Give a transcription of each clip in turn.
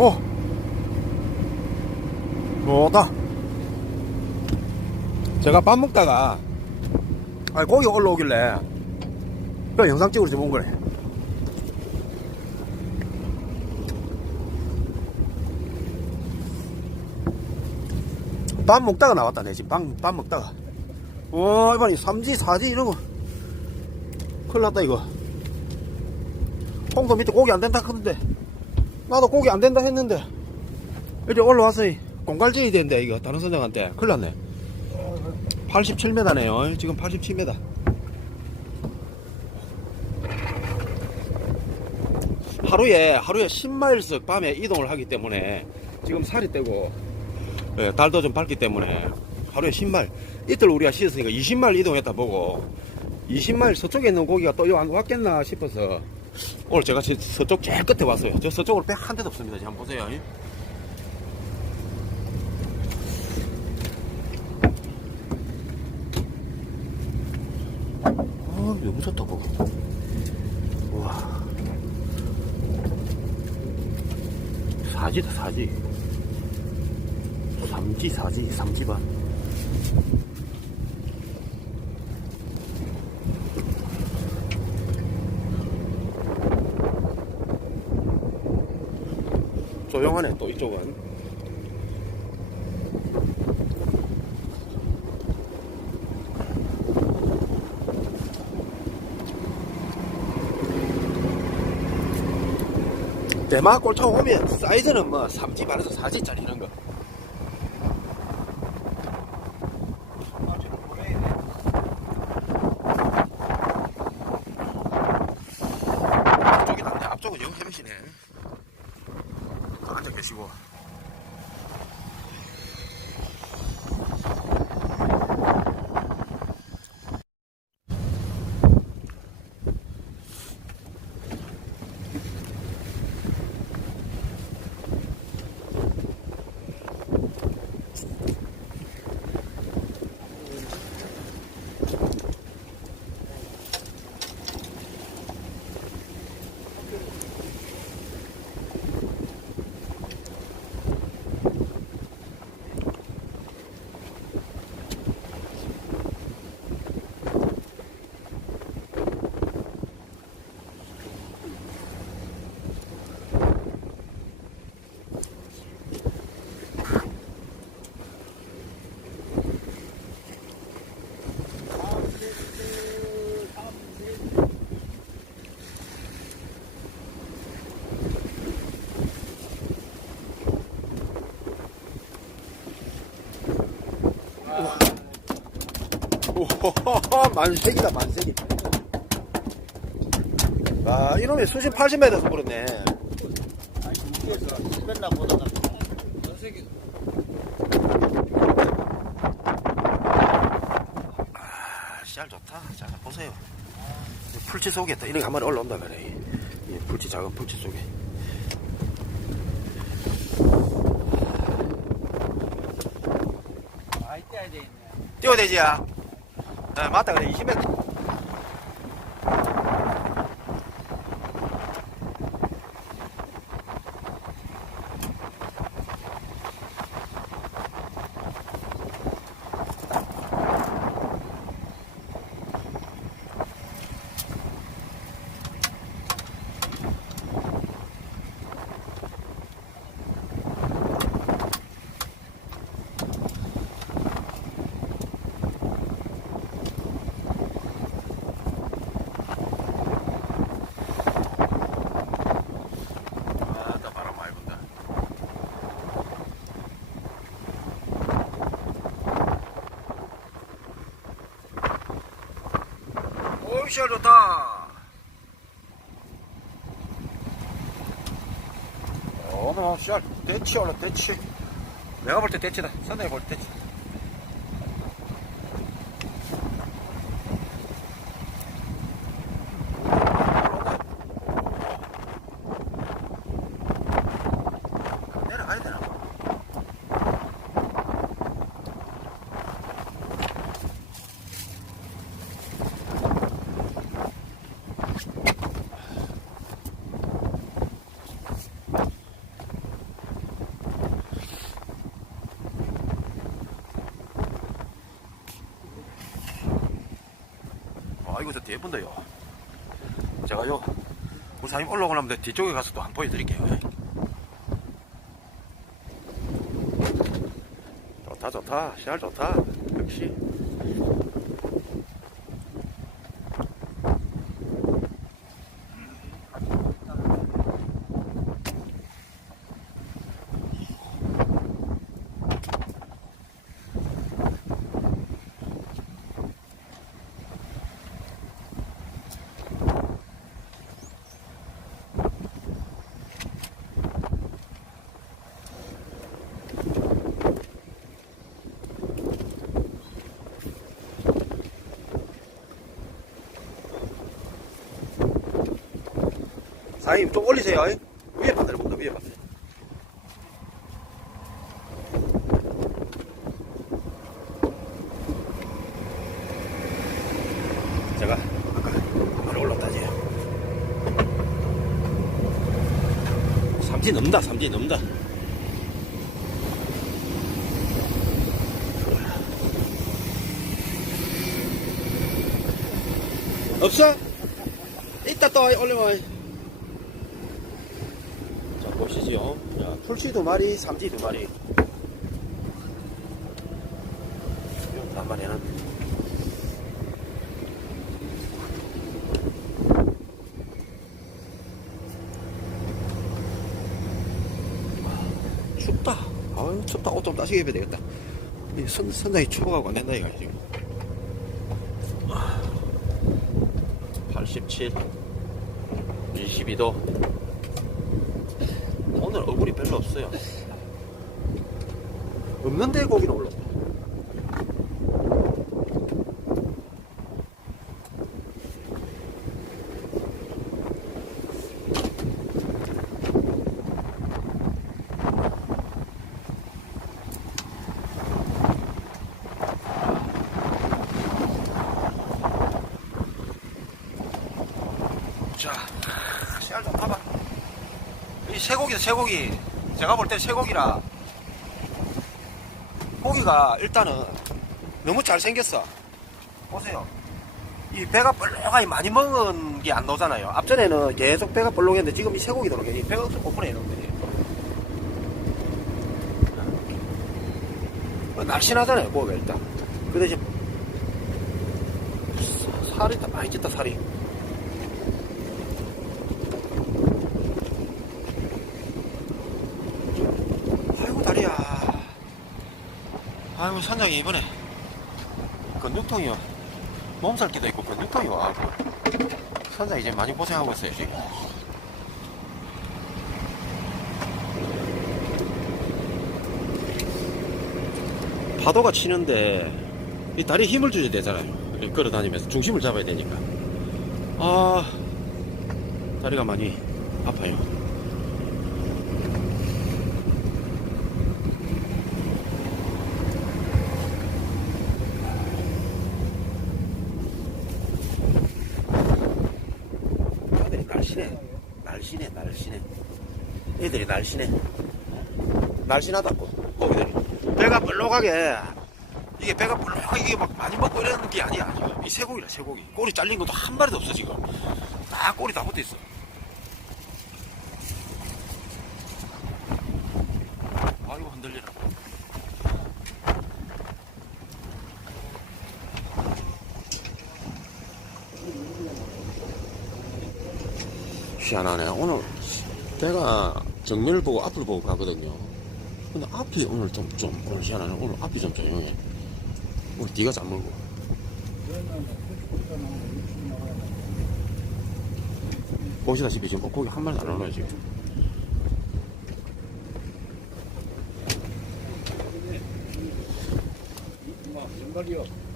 오! 뭐다. 제가 밥 먹다가, 아 고기 올라오길래, 그 영상 찍으러 좀 온 거래. 밥 먹다가 나왔다, 내 집. 밥, 밥 먹다가. 와, 이번에 3지, 4지 이런 거. 큰일 났다, 이거. 홍도 밑에 고기 안 된다 하던데. 나도 고기 안 된다 했는데. 이제 올라와서 공갈증이 된대, 이거. 다른 선장한테. 큰일 났네. 87m네요. 지금 87m. 하루에, 하루에 10마일씩 밤에 이동을 하기 때문에 지금 살이 떼고, 예, 달도 좀 밝기 때문에 하루에 10마일. 이틀 우리가 쉬었으니까 20마일 이동했다 보고 20마일 서쪽에 있는 고기가 또 왔겠나 싶어서 오늘 제가 저 서쪽 제일 끝에 왔어요. 저 서쪽으로 배한 대도 없습니다. 지금 한번 보세요. 아, 너무 좋다, 보기. 우와. 사지다, 사지. 삼지, 사지, 삼지 반. 조용하네, 또 이쪽은. 대마 꼴차 오면 사이즈는 뭐 3지 반에서 4지짜리 이런 거. 앞쪽이 낫네. 앞쪽은 영 헤매시네. 앉아 계시고. 오호호호, 만색이다, 만색이. 아, 이놈의 수심 80m에서 물었네. 맨날 보다가 아, 씨알 좋다. 자, 보세요. 이 풀치 속에 있다. 이렇게 한 마리 올라온다, 그래. 이 풀치, 작은 풀치 속에. 떼야 되겠네. 뛰어야 되지야. 아, 맞다, 그래. 20m. 아, 나 바람 많이 분다. 씨알 좋다. 어머, 씨알, 대치 올라, 대치. 내가 볼 때 대치다. 선생님 볼때 대치. 내려가야 되나? 더 뒤에 분다요. 제가요, 우사님 올라오려면 뒤쪽에 가서 또한번 보여드릴게요. 좋다, 좋다. 시알 좋다. 역시. 사장님 좀 올리세요. 위에 바다를 본다, 위에 바다. 제가 아까 바로 올랐다지. 삼지 넘다, 삼지 넘다. 없어? 이따 또 올려봐. 자, 보시죠. 자, 풀치 두 마리, 삼지 두 마리. 한 마리 해놨네. 춥다. 아유, 춥다. 옷 좀 따시게 입어야 되겠다. 이 선, 선장이 추워가고 안 된다, 이거 지금. 87, 22도. 오늘 얼굴이 별로 없어요. 없는데 고기는 올랐다. 자, 씨알 좀 봐봐. 이 쇠고기다, 쇠고기. 제가 볼 때 쇠고기라. 고기가 일단은 너무 잘생겼어. 보세요. 이 배가 볼록하게 많이 먹은 게 안 나오잖아요. 앞전에는 계속 배가 볼록했는데 지금 이 쇠고기 들어오게 이 배가 고프네, 이런데. 어, 날씬하잖아요, 고기가 일단. 근데 이제 사- 살이 다 많이 쪘다, 살이. 아이고 다리야 아이고 선장이 이번에. 건육통이요. 몸살기도 있고 건육통이 와 선장 이제 많이 고생하고 있어요 지금 파도가 치는데 이 다리에 힘을 줘야 되잖아요. 이렇게 걸어다니면서 중심을 잡아야 되니까. 아 다리가 많이 아파요 날씬해. 날씬해, 날씬해. 애들이 날씬해. 날씬하다고, 고기들이. 배가 볼록하게, 이게 배가 볼록하게 이게 막 많이 먹고 이러는 게 아니야. 이 쇠고기라, 쇠고기. 꼬리 잘린 것도 한 마리도 없어, 지금. 다 꼬리 다 붙어 있어. 아이고, 흔들리라. 희한하네. 오늘 내가 정면을 보고 앞을 보고 가거든요. 근데 앞이 오늘 좀, 좀, 오늘 희한하네. 오늘 앞이 좀 조용해. 오늘 뒤가 잘 물고. 보시다시피 지금 고기 한 마리도 안 나와요, 지금. 연말이요.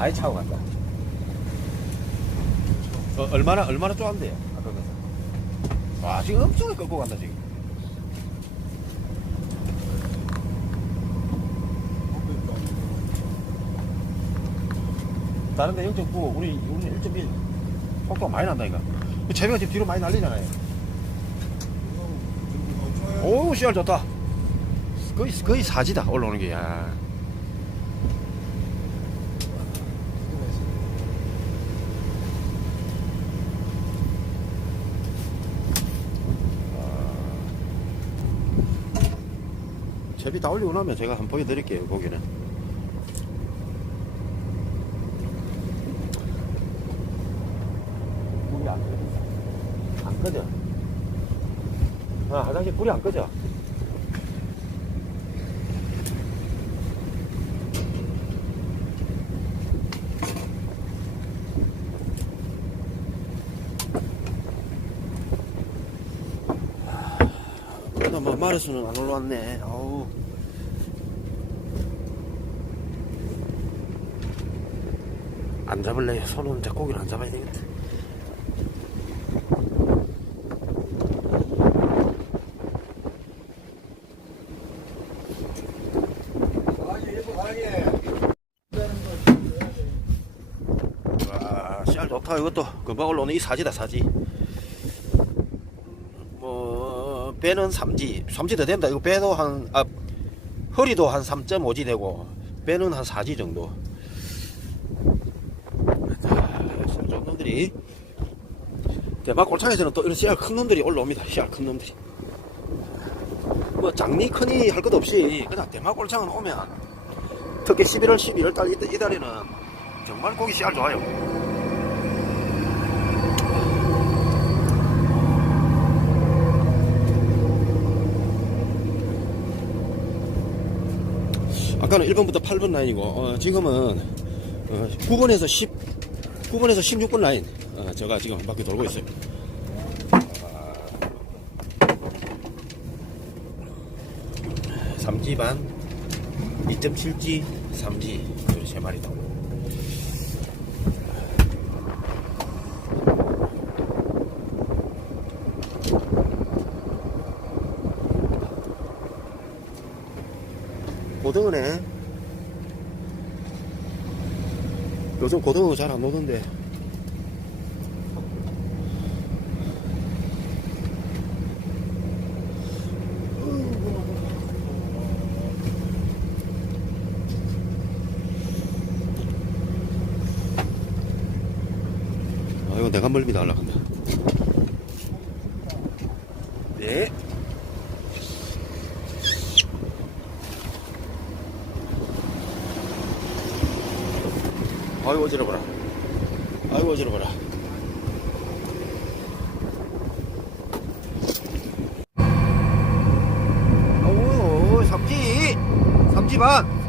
많이 차고 간다. 어, 얼마나 얼마나 쪼한데요? 아까 그. 와 지금 엄청 끌고 간다 지금. 다른데 0.9, 우리 우리는 1.1. 속도가 많이 난다니까. 재미가 지금 뒤로 많이 날리잖아요. 오, 씨알 좋다. 거의 거의 사지다 올라오는 게. 야. 채비 다 올리고 나면 제가 한번 보여드릴게요 고기는. 불이 안 꺼져 안 꺼져 아 화장실 불이 안 꺼져 뭐 마르스는 안 올라왔네. 어우 안 잡을래 손은 이제 고기를 안 잡아야 되겠다 아니 일본 가게. 와, 씨알 좋다. 이것도 금방 올라오는 이 사지다, 사지. 뭐, 배는 3지. 3지 더 된다. 이거 배도 한, 아, 허리도 한 3.5지 되고, 배는 한 4지 정도. 자, 씨알 좋은 놈들이. 대박 골창에서는 또 이런 씨알 큰 놈들이 올라옵니다. 씨알 큰 놈들이. 뭐, 장니 크니 할 것 없이, 그냥 대막 골창은 오면, 특히 11월, 12월 달, 이, 이 달에는 정말 고기 씨알 좋아요. 아까는 1번부터 8번 라인이고 어, 지금은 어, 9번에서 10 9번에서 16번 라인 어, 제가 지금 한 바퀴 돌고 있어요. 아, 3지 반 2.7G 3G 이렇게 세 마리 나오고 고등어네. 요즘 고등어 잘 안 오던데. 아, 이거 내가 멀미 날라간다. 네. 아이고 어지러워라. 아이고 어지러워라. 오 삼지. 삼지 반